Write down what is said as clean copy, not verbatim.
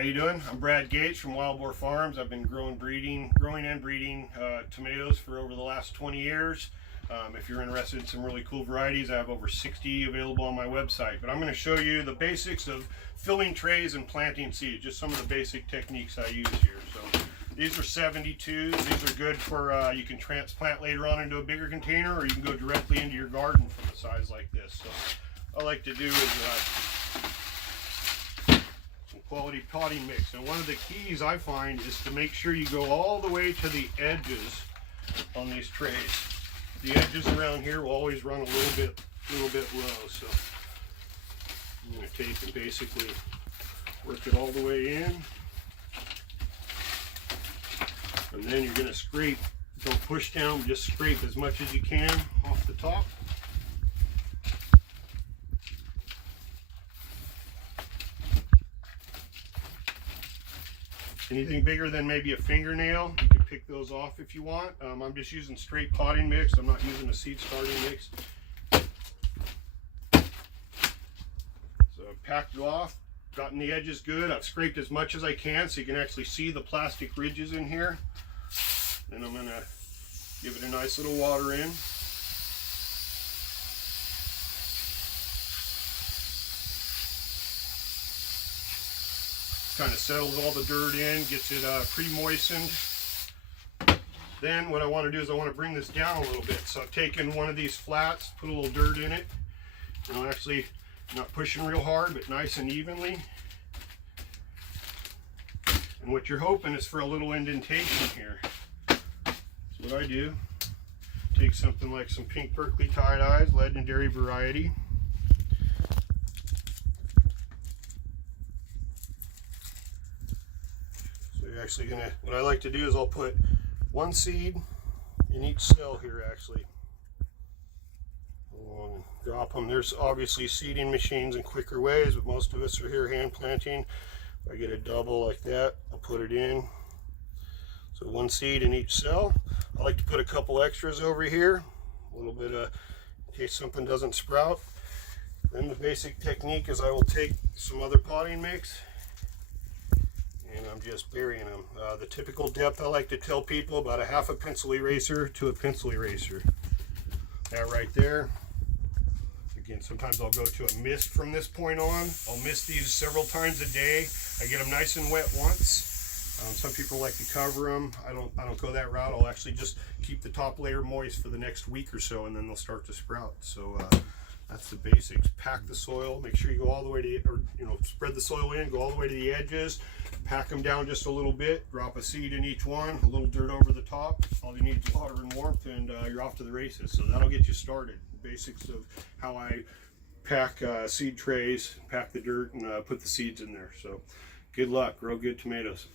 How you doing? I'm Brad Gates from Wild Boar Farms. I've been growing and breeding tomatoes for over the last 20 years. If you're interested in some really cool varieties, I have over 60 available on my website. But I'm going to show you the basics of filling trays and planting seeds, just some of the basic techniques I use here. So these are 72s. These are good for, you can transplant later on into a bigger container, or you can go directly into your garden from a size like this. So what I like to do is quality potting mix. And one of the keys I find is to make sure you go all the way to the edges on these trays. The edges around here will always run a little bit low. So I'm going to take and basically work it all the way in. And then you're going to scrape. Don't push down, just scrape as much as you can off the top. Anything bigger than maybe a fingernail, you can pick those off if you want. I'm just using straight potting mix. I'm not using a seed starting mix. So I've packed it off, gotten the edges good. I've scraped as much as I can so you can actually see the plastic ridges in here. Then I'm gonna give it a nice little water in. Kind of settles all the dirt in, gets it pre-moistened. Then what I want to do is I want to bring this down a little bit. So I've taken one of these flats, put a little dirt in it, and I'm actually not pushing real hard, but nice and evenly. And what you're hoping is for a little indentation here. So what I do, take something like some pink Berkeley tie-dyes, legendary variety. Actually what I like to do is I'll put one seed in each cell here actually. And drop them. There's obviously seeding machines and quicker ways, but most of us are here hand planting. If I get a double like that, I'll put it in. So one seed in each cell. I like to put a couple extras over here, a little bit in case something doesn't sprout. Then the basic technique is I will take some other potting mix and I'm just burying them. The typical depth I like to tell people, about a half a pencil eraser to a pencil eraser. That right there. Again, sometimes I'll go to a mist from this point on. I'll mist these several times a day. I get them nice and wet once. Some people like to cover them. I don't go that route. I'll actually just keep the top layer moist for the next week or so, and then they'll start to sprout. So that's the basics. Pack the soil. Make sure you go all the way to, or spread the soil in. Go all the way to the edges. Pack them down just a little bit. Drop a seed in each one. A little dirt over the top. All you need is water and warmth, and you're off to the races. So that'll get you started. Basics of how I pack seed trays, pack the dirt, and put the seeds in there. So good luck. Grow good tomatoes.